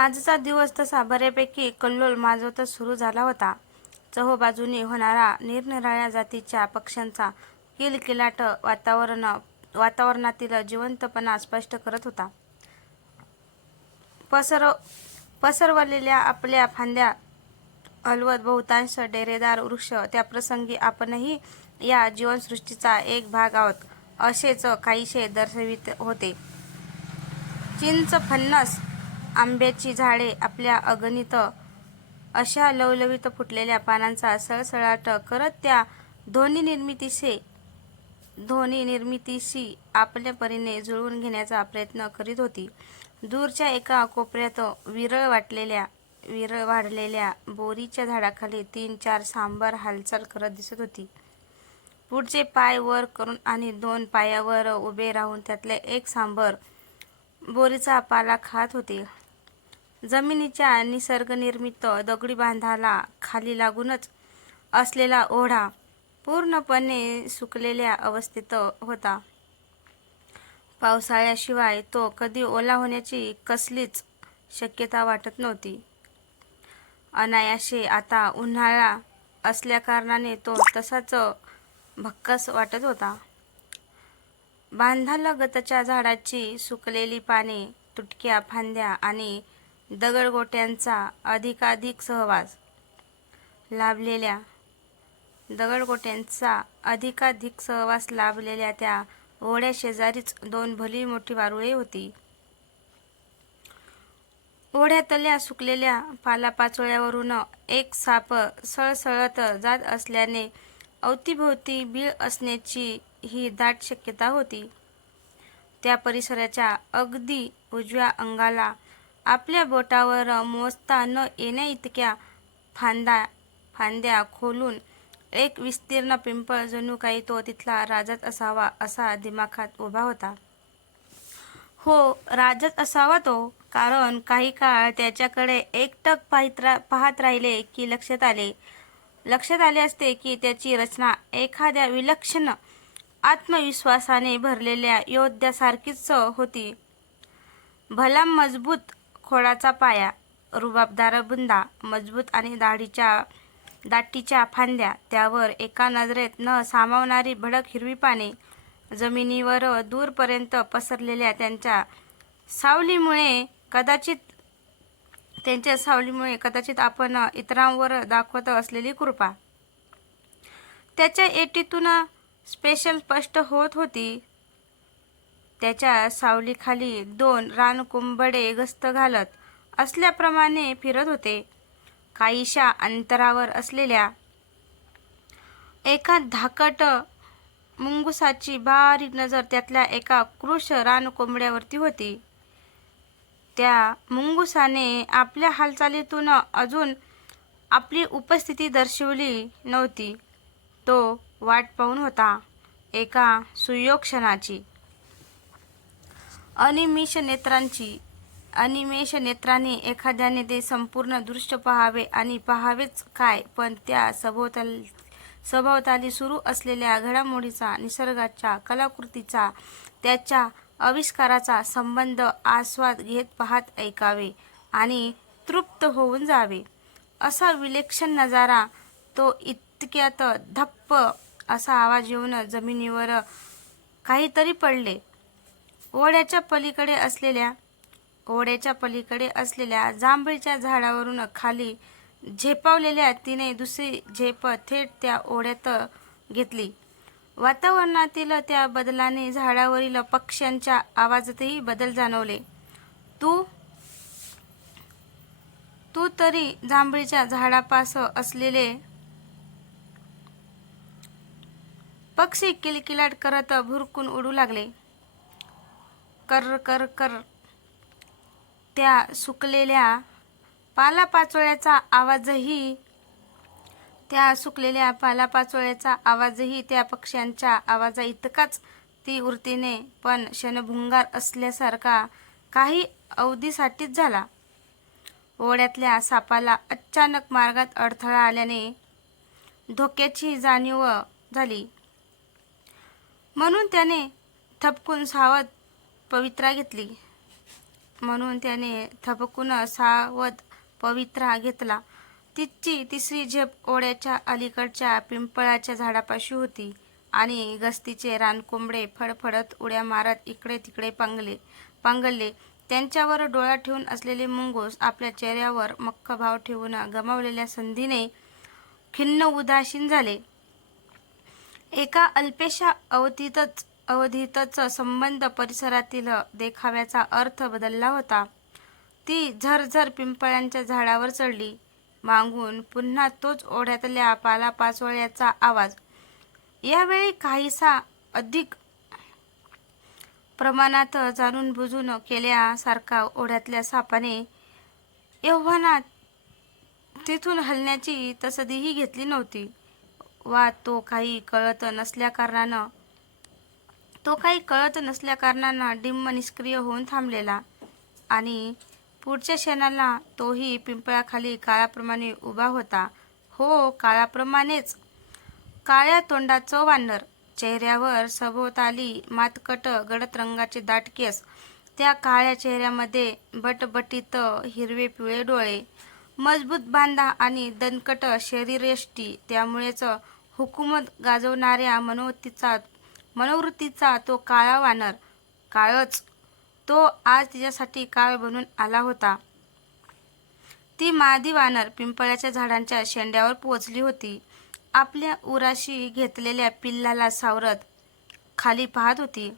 आजचा दिवस तसा बऱ्यापैकी कल्लोल माजवतच सुरू झाला होता. चहोबाजूनी होणारा निरनिराळ्या जातीच्या पक्ष्यांचा किलकिलाट वातावरण वातावरणातील जिवंतपणा स्पष्ट करत होता. पसर पसरवलेल्या आपल्या फांद्या हलवत बहुतांश डेरेदार वृक्ष त्याप्रसंगी आपणही या जीवनसृष्टीचा एक भाग आहोत, असेच काहीसे दर्शवित होते. चिंच, फन्नस आंब्याची झाडे आपल्या अगणित अशा लवलवीत फुटलेल्या पानांचा सळसळाट करत त्या ध्वनी निर्मितीशी ध्वनी निर्मितीशी आपल्या परीने जुळवून घेण्याचा प्रयत्न करीत होती. दूरच्या एका कोपऱ्यात विरळ वाटलेल्या विरळ वाढलेल्या बोरीच्या झाडाखाली तीन चार सांबर हालचाल करत दिसत होती. पुढचे पाय वर करून आणि दोन पायावर उभे राहून त्यातले एक सांबर बोरीचा पाला खात होते. जमिनीच्या निसर्गनिर्मित दगडी बांधाला खाली लागूनच असलेला ओढा पूर्णपणे सुकलेल्या अवस्थेत होता. पावसाळ्याशिवाय तो कधी ओला होण्याची कसलीच शक्यता वाटत नव्हती. अनायासे आता उन्हाळा असल्याकारणाने तो तसाच भक्कस वाटत होता. बांधालगतच्या झाडाची सुकलेली पाने, तुटक्या फांद्या आणि दगडगोट्यांचा अधिकाधिक सहवास लाभलेल्या दगडगोट्यांचा अधिकाधिक सहवास लाभलेल्या त्या ओढ्याशेजारीच दोन भली मोठी वारुळे होती. ओढ्यातल्या सुकलेल्या पालापाचोळ्यावरून एक साप सळसळत जात असल्याने अवतीभोवती बीळ असण्याची ही दाट शक्यता होती. त्या परिसराच्या अगदी उजव्या अंगाला आपल्या बोटावर मोजता न येण्याइतक्या फांदा फांद्या खोलून एक विस्तीर्ण पिंपळ जणू काही तो तिथला राजाच असावा असा दिमाखात उभा होता. हो, राजाच असावा तो. कारण काही काळ त्याच्याकडे एकटक पाहत राहिले की लक्षात आले लक्षात आले असते की त्याची रचना एखाद्या विलक्षण आत्मविश्वासाने भरलेल्या योद्ध्यासारखीच होती. भला मजबूत खोडाचा पाया, रुबाबदार बुंदा, मजबूत आणि दाढीच्या दाटीच्या फांद्या, त्यावर एका नजरेत न सामावणारी भडक हिरवी पाने, जमिनीवर दूरपर्यंत पसरलेल्या त्यांच्या सावलीमुळे कदाचित त्यांच्या सावलीमुळे कदाचित आपण इतरांवर दाखवत असलेली कृपा त्याच्या एटीतून स्पेशल स्पष्ट होत होती. त्याच्या सावलीखाली दोन रानकुंबडे गस्त घालत असल्याप्रमाणे फिरत होते. काहीशा अंतरावर असलेल्या एका धाकट मुंगुसाची बारीक नजर त्यातल्या एका कृश रानकोंबड्यावरती होती. त्या मुंगुसाने आपल्या हालचालीतून अजून आपली उपस्थिती दर्शवली नव्हती. तो वाट पाहून होता एका सुयोग क्षणाची. अनिमिष नेत्रांची. अनिमेष नेत्रांनी एखाद्याने ते संपूर्ण दृश्य पहावे आणि पहावेच काय पण त्या सभोवताल सभोवताली सुरू असलेल्या घडामोडीचा निसर्गाच्या कलाकृतीचा, त्याच्या आविष्काराचा संबंध आस्वाद घेत पाहत ऐकावे आणि तृप्त होऊन जावे, असा विलक्षण नजारा. तो इतक्यात धप्प असा आवाज येऊन जमिनीवर काहीतरी पडले. ओढ्याच्या पलीकडे असलेल्या ओढ्याच्या पलीकडे असलेल्या जांभळीच्या झाडावरून खाली झेपावलेल्या तिने दुसरी झेप थेट त्या ओढ्यात घेतली. वातावरणातील त्या बदलाने झाडावरील पक्ष्यांच्या आवाजातही बदल जाणवले. तू तू तरी जांभळीच्या झाडापास असलेले पक्षी किलकिलाट करत भुरकून उडू लागले. कर्र कर्र कर्र त्या सुकलेल्या पालापाचोळ्याचा आवाजही त्या सुकलेल्या पालापाचोळ्याचा आवाजही त्या पक्ष्यांच्या आवाजाइतकाच तीव्रतेने पण शनभुंगार असल्यासारखा काही अवधीसाठीच झाला. ओढ्यातल्या सापाला अचानक मार्गात अडथळा आल्याने धोक्याची जाणीव झाली. म्हणून त्याने थपकून सावध पवित्रा घेतली. म्हणून त्याने थबकून सावध पवित्रा घेतला. तिची तिसरी झेप ओढ्याच्या अलीकडच्या पिंपळाच्या झाडापाशी होती आणि गस्तीचे रानकोंबडे फडफडत उड्या मारत इकडे तिकडे पांगले पांगलले. त्यांच्यावर डोळा ठेवून असलेले मुंगूस आपल्या चेहऱ्यावर मक्क भाव ठेवून गमावलेल्या संधीने खिन्न उदासीन झाले. एका अल्पेशा अवतीतच अवधीतच संबंध परिसरातील देखाव्याचा अर्थ बदलला होता. ती झरझर पिंपळांच्या झाडावर चढली. मागून पुन्हा तोच ओढ्यातल्या पालापाचोळ्याचा आवाज. यावेळी काहीसा अधिक प्रमाणात जाणून बुजून केल्यासारखा ओढ्यातल्या सापाने एव्हाना तिथून हलण्याची तसदीही घेतली नव्हती. वा तो काही कळत नसल्याकारणानं तो काही कळत नसल्याकारणानं डिंब निष्क्रिय होऊन थांबलेला आणि पुढच्या क्षणाला तोही पिंपळाखाली काळाप्रमाणे उभा होता. हो काळाप्रमाणेच. काळ्या तोंडाचं वानर. चेहऱ्यावर सभोवताली मातकट गडद रंगाचे दाट केस त्या काळ्या चेहऱ्यामध्ये बटबटीत हिरवे पिवळे डोळे. मजबूत बांधा आणि दणकट शरीरयष्टी. त्यामुळेच हुकूमत गाजवणाऱ्या मनोवृत्तीचा मनोवृत्तीचा तो काळा वानर काळच तो आज तिच्यासाठी काळ बनून आला होता. ती मादी वानर पिंपळाच्या झाडांच्या शेंड्यावर पोचली होती. आपल्या उराशी घेतलेल्या पिल्लाला सावरत खाली पाहत होती.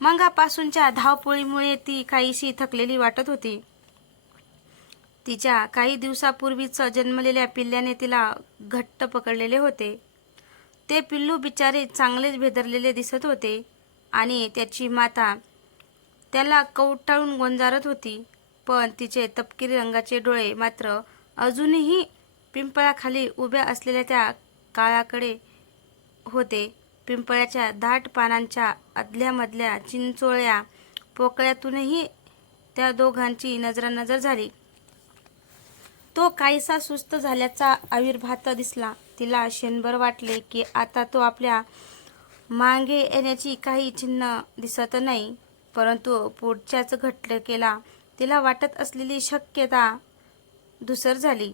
मंगापासूनच्या धावपोळीमुळे ती काहीशी थकलेली वाटत होती. तिच्या काही दिवसापूर्वीच जन्मलेल्या पिल्ल्याने तिला घट्ट पकडलेले होते. ते पिल्लू बिचारे चांगलेच भेदरलेले दिसत होते आणि त्याची माता त्याला कवटाळून गोंजारत होती पण तिचे तपकिरी रंगाचे डोळे मात्र अजूनही पिंपळाखाली उभ्या असलेल्या त्या काळाकडे होते. पिंपळाच्या दाट पानांच्या अदल्यामधल्या चिंचोळ्या पोकळ्यातूनही त्या दोघांची नजरानजर झाली. तो काहीसा सुस्त झाल्याचा आविर्भात दिसला. तिला क्षणभर वाटले की आता तो आपल्या मागे येण्याची काही चिन्ह दिसत नाही. परंतु पुढच्याच घटकेला तिला वाटत असलेली शक्यता धुसर झाली.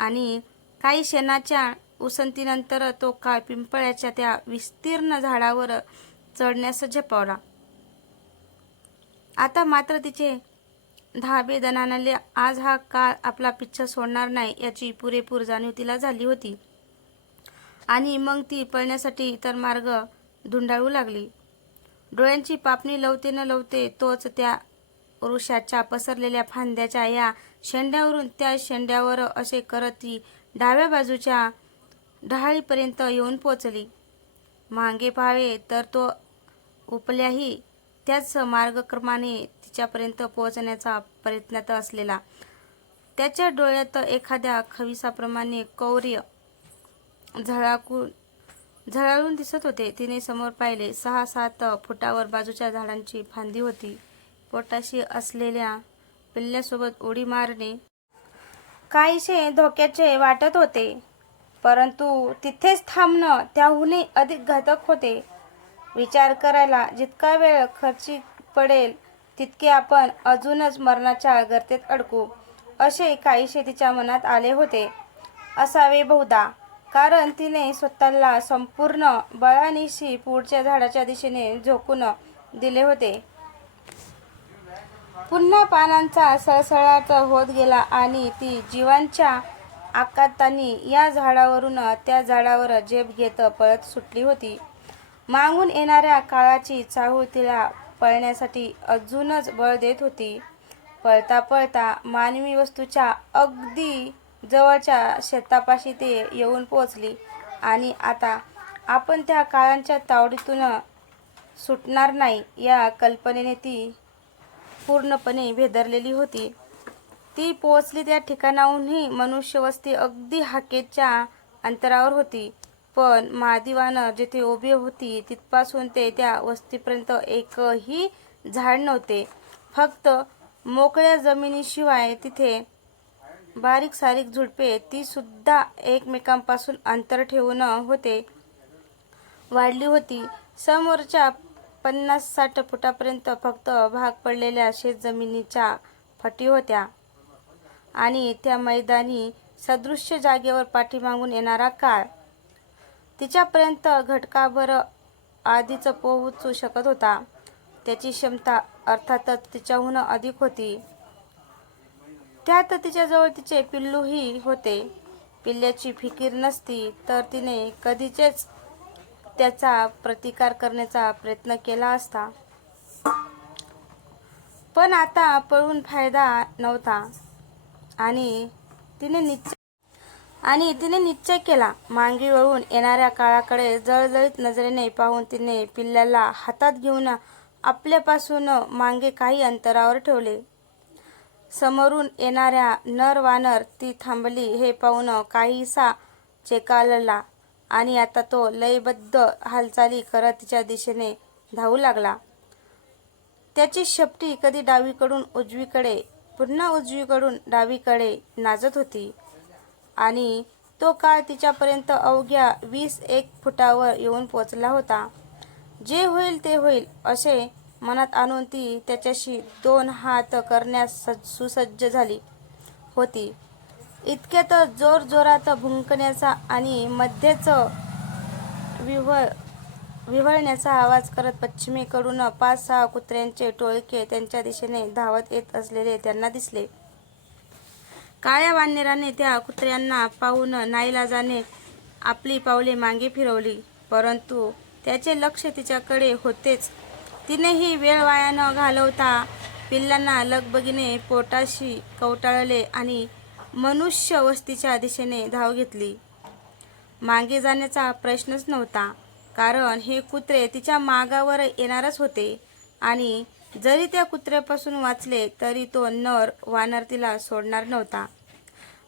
आणि काही क्षणाच्या उसंतीनंतर तो काळ पिंपळाच्या त्या विस्तीर्ण झाडावर चढण्यास झपावला. आता मात्र तिचे धाबे दणानले आज हा काळ आपला पिच्छा सोडणार नाही याची पुरेपूर जाणीव तिला झाली होती. आणि मग ती पळण्यासाठी इतर मार्ग धुंडाळू लागली. डोळ्यांची पापणी लवते न लवते तोच त्या वृक्षाच्या पसरलेल्या फांद्याच्या या शेंड्यावरून त्या शेंड्यावर असे करत ती डाव्या बाजूच्या डहाळीपर्यंत येऊन पोचली. मागे पाहावे तर तो उपल्याही त्याच मार्गक्रमाने तिच्यापर्यंत पोहोचण्याचा प्रयत्नात असलेला. त्याच्या डोळ्यात एखाद्या खविसाप्रमाणे कौर्य झळाकून झळाळून दिसत होते. तिने समोर पाहिले. सहा सात फुटावर बाजूच्या झाडांची फांदी होती. पोटाशी असलेल्या पिल्ल्यासोबत उडी मारणे काहीसे धोक्याचे वाटत होते. परंतु तिथेच थांबणं त्याहूनही अधिक घातक होते. विचार करायला जितका वेळ खर्ची पडेल तितके आपण अजूनच मरणाच्या गर्तेत अडकू असे काहीसे तिच्या मनात आले होते. असावे बहुधा. कारण तिने स्वतःला संपूर्ण बळानिशी पुढच्या झाडाच्या दिशेने झोकून दिले होते. पुन्हा पानांचा सळसळाट होत गेला आणि ती जीवांच्या आकातानी या झाडावरून त्या झाडावर झेप घेत पळत सुटली होती. मागून येणाऱ्या काळाची चाहूल तिला पळण्यासाठी अजूनच बळ देत होती. पळता पळता मानवी वस्तूच्या अगदी जवळच्या शेतापाशी ते येऊन पोचली आणि आता आपण त्या काळांच्या तावडीतून सुटणार नाही या कल्पनेने ती पूर्णपणे भेदरलेली होती. ती पोचली त्या ठिकाणाहूनही मनुष्यवस्ती अगदी हाकेच्या अंतरावर होती. पण महादिवानं जिथे उभी होती तिथपासून ते त्या वस्तीपर्यंत एकही झाड नव्हते. फक्त मोकळ्या जमिनीशिवाय तिथे बारीक सारीक झुडपे ती सुद्धा एकमेकांपासून अंतर ठेवून होते. वाढली होती. समोरच्या पन्नास साठ फुटापर्यंत फक्त भाग पडलेल्या शेतजमिनीच्या फटी होत्या. आणि त्या मैदानी सदृश्य जागेवर पाठीमागून येणारा काळ. तिच्यापर्यंत घटकाभर आधीच पोहोचू शकत होता. त्याची क्षमता अर्थातच तिच्याहून अधिक होती. त्यात तिच्याजवळ तिचे पिल्लूही होते. पिल्ल्याची फिकीर नसती तर तिने कधीचेच त्याचा प्रतिकार करण्याचा प्रयत्न केला असता. पण आता पळून फायदा नव्हता. आणि तिने निश्चय आणि तिने निश्चय केला. मांगी वळून येणाऱ्या काळाकडे जळजळीत नजरेने पाहून तिने पिल्ल्याला हातात घेऊन आपल्यापासून मांगे काही अंतरावर ठेवले. समोरून येणाऱ्या नर वानर ती थांबली. हे पाहून काहीसा चेकालला आणि आता तो लयबद्ध हालचाली करत तिच्या दिशेने धावू लागला. त्याची शेपटी कधी डावीकडून उजवीकडे पुन्हा उजवीकडून डावीकडे नाचत होती. आणि तो काळ तिच्यापर्यंत अवघ्या वीस एक फुटावर येऊन पोचला होता. जे होईल ते होईल असे मनात आणून ती त्याच्याशी दोन हात करण्यास सुसज्ज झाली होती. इतक्यात जोर जोरात भुंकण्याचा आणि मध्येच विव विव्हळण्याचा आवाज करत पश्चिमेकडून पाच सहा कुत्र्यांचे टोळके त्यांच्या दिशेने धावत येत असलेले त्यांना दिसले. काळ्या वानराने त्या कुत्र्यांना पाहून नाईलाजाने आपली पावले मागे फिरवली परंतु त्याचे लक्ष तिच्याकडे होतेच. तिनेही वेळ वाया न घालवता पिल्लांना लगबगीने पोटाशी कवटाळले आणि मनुष्य वस्तीच्या दिशेने धाव घेतली. मागे जाण्याचा प्रश्नच नव्हता कारण हे कुत्रे तिच्या मागावर येणारच होते आणि जरी त्या कुत्र्यापासून वाचले तरी तो नर वानर तिला सोडणार नव्हता.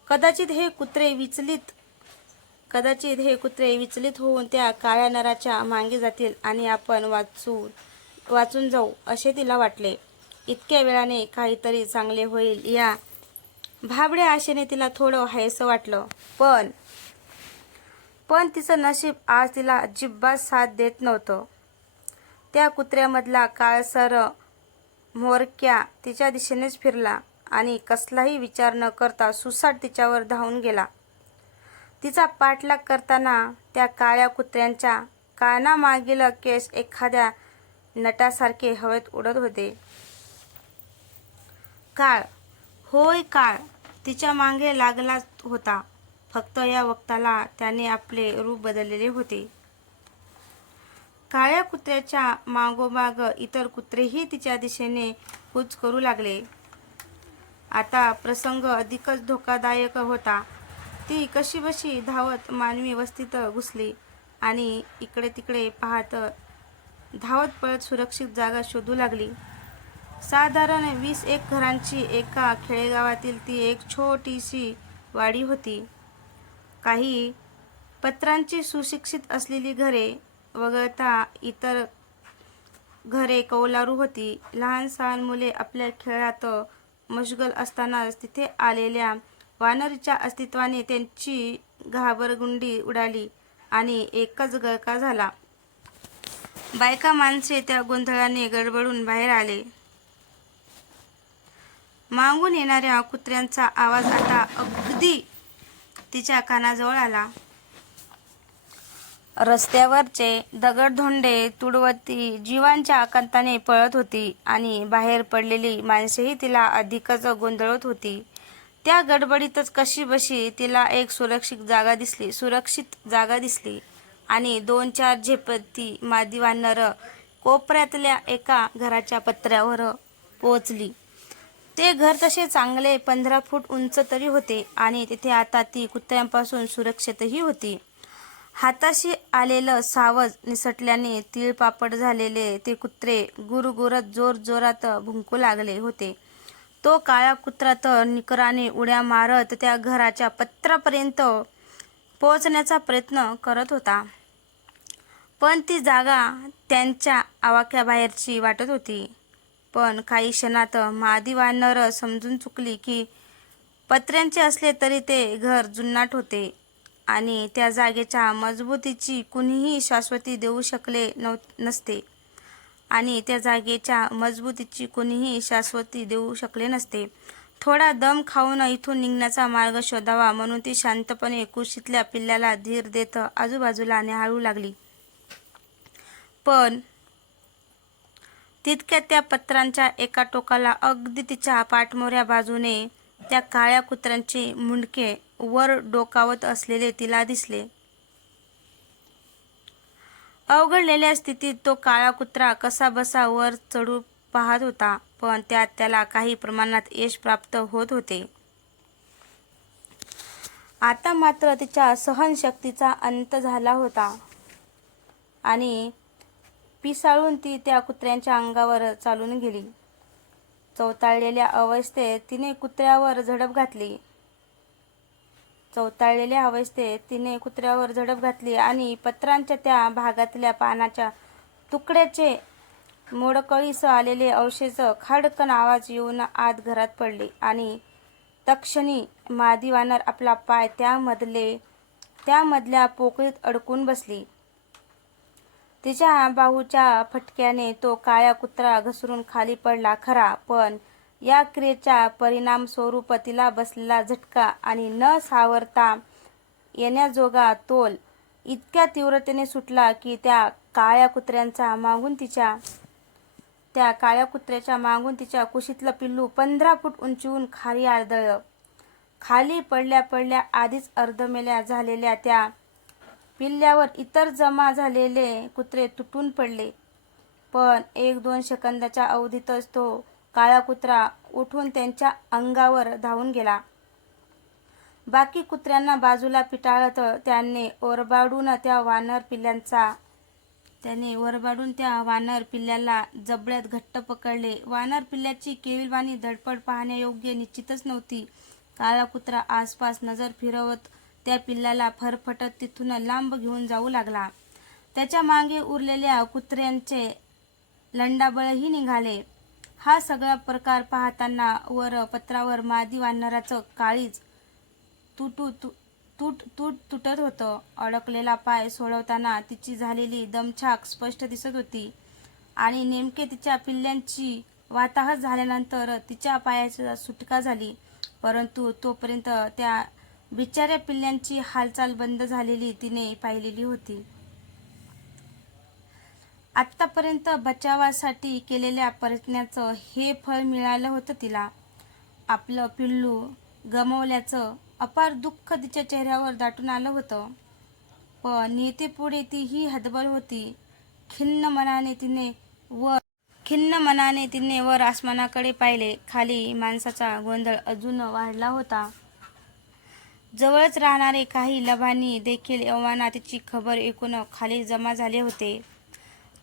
कदाचित हे कुत्रे विचलित कदाचित हे कुत्रे विचलित होऊन त्या काळ्या नराच्या मागे जातील आणि आपण वाचून वाचून जाऊ असे तिला वाटले. इतक्या वेळाने काहीतरी चांगले होईल या भाबड्या आशेने तिला थोडं हायसं वाटलं. पण पण तिचं नशीब आज तिला अजिबात साथ देत नव्हतं. त्या कुत्र्यामधला काळसर मोरक्या तिच्या दिशेनेच फिरला आणि कसलाही विचार न करता सुसाट तिच्यावर धावून गेला. तिचा पाठलाग करताना त्या काळ्या कुत्र्यांच्या कानामागील केस एखाद्या नटासारखे हवेत उडत होते. काळ. होय काळ. तिच्यामागे लागला होता. फक्त या वक्ताला त्याने आपले रूप बदललेले होते. काळ्या कुत्र्याच्या मागोमाग इतर कुत्रेही तिच्या दिशेने कूच करू लागले. आता प्रसंग अधिकच धोकादायक होता. ती कशीबशी धावत मानवी वस्तीत घुसली आणि इकडे तिकडे पाहत धावत पळत सुरक्षित जागा शोधू लागली. साधारण वीस एक घरांची एका खेडेगावातील ती एक छोटीशी वाडी होती. काही पत्रांची सुशिक्षित असलेली घरे वगळता इतर घरे कौलारू होती. लहान सहान मुले आपल्या खेळात मशगल असतानाच तिथे आलेल्या वानरीच्या अस्तित्वाने त्यांची घाबरगुंडी उडाली आणि एकच गळका झाला. बायका माणसे त्या गोंधळाने गडबडून बाहेर आले. मागून येणाऱ्या कुत्र्यांचा आवाज आता अगदी तिच्या कानाजवळ आला. रस्त्यावरचे दगडधोंडे तुडवती जीवांच्या आकांताने पळत होती आणि बाहेर पडलेली माणसेही तिला अधिकच गोंधळत होती. त्या गडबडीतच कशी बशी तिला एक सुरक्षित जागा दिसली सुरक्षित जागा दिसली. आणि दोन चार झेपती मादी वानर कोपऱ्यातल्या एका घराच्या पत्र्यावर पोहोचली. ते घर तसे चांगले पंधरा फूट उंच तरी होते आणि तिथे आता ती कुत्र्यांपासून सुरक्षितही होती. हाताशी आलेलं सावज निसटल्याने तिळपापड झालेले ते कुत्रे गुरगुरत जोर जोरात भुंकू लागले होते. तो काळा कुत्रा तर निकराने उड्या मारत त्या घराच्या पत्रापर्यंत पोहोचण्याचा प्रयत्न करत होता. पण ती जागा त्यांच्या आवाक्याबाहेरची वाटत होती. पण काही क्षणात मादी वानर समजून चुकली की पत्र्यांचे असले तरी ते घर जुन्नाट होते आणि त्या जागेच्या मजबूतीची कुणीही शाश्वती देऊ शकले नव नसते. आणि त्या जागेच्या मजबूतीची कोणीही शाश्वती देऊ शकले नसते. थोडा दम खाऊन इथून निघण्याचा मार्ग शोधावा म्हणून ती शांतपणे कुशीतल्या पिल्ल्याला धीर देत आजूबाजूला निहाळू लागली. पण तितक्या त्या पत्रांच्या एका टोकाला अगदी तिच्या पाठमोऱ्या बाजूने त्या काळ्या कुत्र्यांचे मुंडके वर डोकावत असलेले तिला दिसले. अवघडलेल्या स्थितीत तो काळा कुत्रा कसा बसा वर चढू पाहत होता पण त्यात त्याला काही प्रमाणात यश प्राप्त होत होते. आता मात्र तिच्या सहनशक्तीचा अंत झाला होता. आणि पिसाळून ती त्या कुत्र्यांच्या अंगावर चालून गेली. चवताळलेल्या अवस्थेत तिने कुत्र्यावर झडप घातली. चवताळलेल्या अवस्थेत तिने कुत्र्यावर झडप घातली आणि पत्रांच्या त्या भागातल्या पानाच्या तुकड्याचे मोडकळीस आलेले अवशेष खाडकन आवाज येऊन आत घरात पडले आणि तक्षणी मादी वानर आपला पाय त्यामधले त्यामधल्या पोकळीत अडकून बसली. तिच्या बाहूच्या फटक्याने तो काळ्या कुत्रा घसरून खाली पडला खरा पण या क्रियेच्या परिणाम स्वरूप तिला बसलेला झटका आणि न सावरता येण्याजोगा तोल इतक्या तीव्रतेने सुटला की त्या काळ्या कुत्र्यांचा मागून तिच्या त्या काळ्या कुत्र्याच्या मागून तिच्या कुशीतलं पिल्लू पंधरा फूट उंचीहून खाली आदळलं. खाली पडल्या पडल्या आधीच अर्धमेल्या झालेल्या त्या पिल्ल्यावर इतर जमा झालेले कुत्रे तुटून पडले. पण एक दोन सेकंदाच्या अवधीतच तो काळा कुत्रा उठून त्यांच्या अंगावर धावून गेला. बाकी कुत्र्यांना बाजूला पिटाळत त्याने ओरबाडून त्या वानर पिल्ल्यांचा त्याने ओरबाडून त्या वानर पिल्ल्याला जबड्यात घट्ट पकडले. वानर पिल्ल्याची केविलवाणी धडपड पाहण्यायोग्य निश्चितच नव्हती. काळा कुत्रा आसपास नजर फिरवत त्या पिल्लाला फरफटत तिथून लांब घेऊन जाऊ लागला. त्याच्यामागे उरलेल्या कुत्र्यांचे लंडाबळही निघाले. हा सगळा प्रकार पाहताना वर पत्रावर मादी वानराचं काळीज तुटू तु तुट तुट तुटत होतं. अडकलेला पाय सोडवताना तिची झालेली दमछाक स्पष्ट दिसत होती आणि नेमके तिच्या पिल्ल्यांची वाताहत झाल्यानंतर तिच्या पायाची सुटका झाली. परंतु तोपर्यंत त्या बिचाऱ्या पिल्ल्यांची हालचाल बंद झालेली तिने पाहिलेली होती. आत्तापर्यंत बचावासाठी केलेल्या प्रयत्नाचं हे फळ मिळालं होतं तिला. आपलं पिल्लू गमावल्याचं अपार दुःख तिच्या चेहऱ्यावर दाटून आलं होतं. पण नेतेपुढे ती ही हतबल होती. खिन्न मनाने तिने व खिन्न मनाने तिने वर आसमानाकडे पाहिले. खाली माणसाचा गोंधळ अजून वाढला होता. जवळच राहणारे काही लभानी देखील यवना तिची खबर ऐकून खाली जमा झाले होते.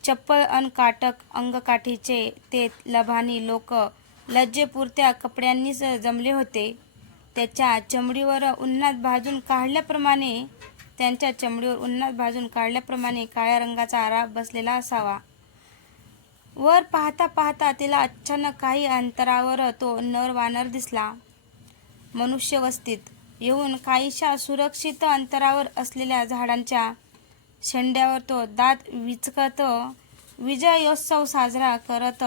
चप्पल अन काटक अंगकाठीचे ते लभानी लोक लज्जेपुरत्या कपड्यांनीच जमले होते. त्याच्या चमडीवर उन्हात भाजून काढल्याप्रमाणे त्यांच्या चमडीवर उन्हात भाजून काढल्याप्रमाणे काळ्या रंगाचा आराप बसलेला असावा. वर पाहता पाहता तिला अचानक काही अंतरावर तो नर वानर दिसला. मनुष्यवस्तीत येऊन काहीशा सुरक्षित अंतरावर असलेल्या झाडांच्या शेंड्यावर तो दात विचकत विजयोत्सव साजरा करत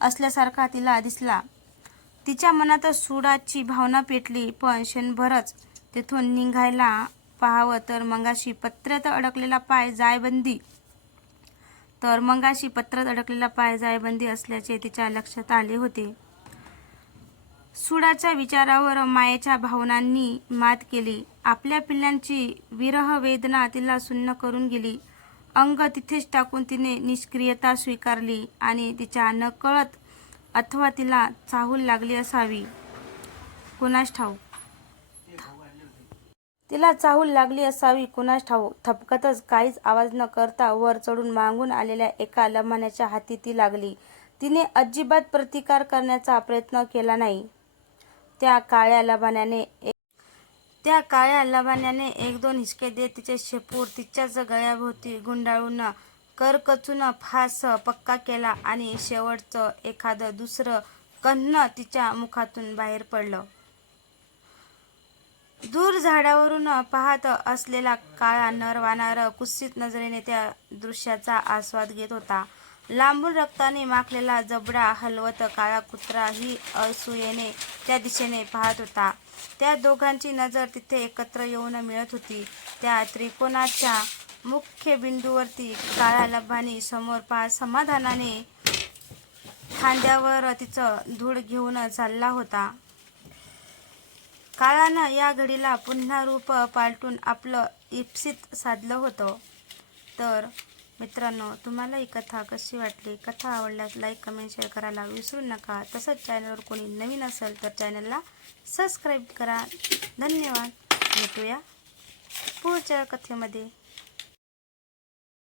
असल्यासारखा तिला दिसला. तिच्या मनात सुडाची भावना पेटली पण क्षणभरच तिथून निघायला पाहावं तर मंगाशी पत्र्यात अडकलेला पाय जायबंदी. तर मंगाशी पत्रात अडकलेला पाय जायबंदी असल्याचे तिच्या लक्षात आले होते. सुडाच्या विचारावर मायेच्या भावनांनी मात केली. आपल्या पिल्लांची विरह वेदना तिला सुन्न करून गेली. अंग तिथेच टाकून तिने निष्क्रियता स्वीकारली आणि तिच्या नकळत अथवा तिला चाहूल लागली असावी. कुणास ठाऊ तिला चाहूल लागली असावी कुणास ठाऊ थपकतच काहीच आवाज न करता वर चढून मागून आलेल्या एका लमाण्याच्या हाती ती लागली. तिने अजिबात प्रतिकार करण्याचा प्रयत्न केला नाही. त्या काळ्या लबाण्याने त्या काळ्या लबाण्याने एक दोन हिसके देत तिचे शेपूर तिच्याच गळ्याभोवती गुंडाळून करकचून फास पक्का केला आणि शेवटचं एखादं दुसरं कन्न तिच्या मुखातून बाहेर पडलं. दूर झाडावरून पाहत असलेला काळा नर वानर कुत्सित नजरेने त्या दृश्याचा आस्वाद घेत होता. लांबून रक्ताने माखलेला जबडा हलवत काळा कुत्रा ही असूयेने त्या दिशेने पाहत होता. त्या दोघांची नजर तिथे एकत्र येऊन मिळत होती. त्या त्रिकोणाच्या मुख्य बिंदूवरती काळा लभाने समोर पा समाधानाने खांद्यावर तिचं धूळ घेऊन चालला होता. काळानं या घडीला पुन्हा रूप पालटून आपलं इप्सित साधलं होतं. तर मित्रांनो तुम्हाला ही कथा कशी वाटली? कथा आवडल्यास लाईक कमेंट शेअर करायला विसरू नका. तसंच चॅनलवर कोणी नवीन असेल तर चॅनलला सबस्क्राईब करा. धन्यवाद. भेटूया पुढच्या कथेमध्ये.